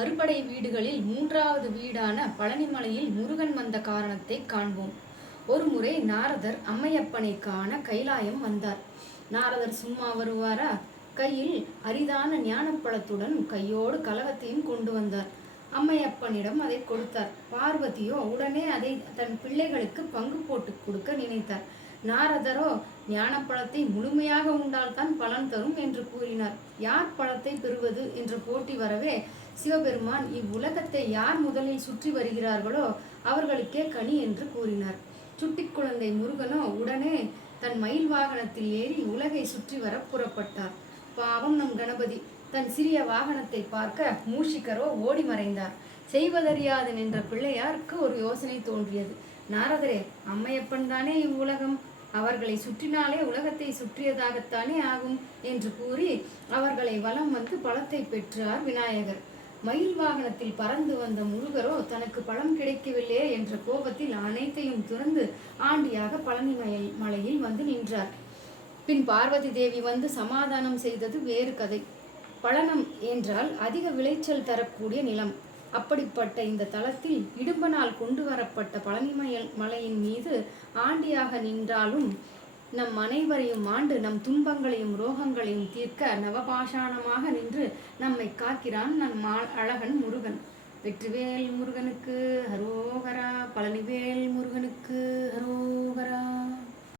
அறுபடை வீடுகளில் மூன்றாவது வீடான பழனிமலையில் முருகன் வந்த காரணத்தை காண்போம். ஒருமுறை நாரதர் அம்மையப்பனை காண கைலாயம் வந்தார். நாரதர் சும்மா வருவாரா? கையில் அரிதான ஞானப்பழத்துடன் கையோடு கலகத்தையும் கொண்டு வந்தார். அம்மையப்பனிடம் அதை கொடுத்தார். பார்வதியோ உடனே அதை தன் பிள்ளைகளுக்கு பங்கு போட்டு கொடுக்க நினைத்தார். நாரதரோ ஞானப்பழத்தை முழுமையாக உண்டால்தான் பலன் தரும் என்று கூறினார். யார் பழத்தை பெறுவது என்ற போட்டி வரவே சிவபெருமான் இவ்வுலகத்தை யார் முதலில் சுற்றி வருகிறார்களோ அவர்களுக்கே கனி என்று கூறினார். சுட்டி குழந்தை முருகனோ உடனே தன் மயில் வாகனத்தில் ஏறி உலகை சுற்றி வர புறப்பட்டார். பாவம் நம் கணபதி தன் சிறிய வாகனத்தை பார்க்க மூஷிகரோ ஓடி மறைந்தார். செய்வதறியாது நின்ற பிள்ளையாருக்கு ஒரு யோசனை தோன்றியது. நாரதரே, அம்மையப்பன் தானே இவ்வுலகம், அவர்களை சுற்றினாலே உலகத்தை சுற்றியதாகத்தானே ஆகும் என்று கூறி அவர்களை வலம் வந்து பழத்தை பெற்றார் விநாயகர். மயில் வாகனத்தில் பறந்து வந்த முருகரோ தனக்கு பழம் கிடைக்கவில்லையே என்ற கோபத்தில் அனைத்தையும் துறந்து ஆண்டியாக பழனி மலையில் வந்து நின்றார். பின் பார்வதி தேவி வந்து சமாதானம் செய்தது வேறு கதை. பழனம் என்றால் அதிக விளைச்சல் தரக்கூடிய நிலம். அப்படிப்பட்ட இந்த தலத்தில் இடும்பனால் கொண்டு வரப்பட்ட பழனி மலையின் மீது ஆண்டியாக நின்றாலும் நம் அனைவரையும் ஆண்டு நம் துன்பங்களையும் ரோகங்களையும் தீர்க்க நவபாஷாணமாக நின்று நம்மை காக்கிறான் நம் அழகன் முருகன். வெற்றிவேல் முருகனுக்கு ஹரோகரா. பழனிவேல் முருகனுக்கு ஹரோகரா.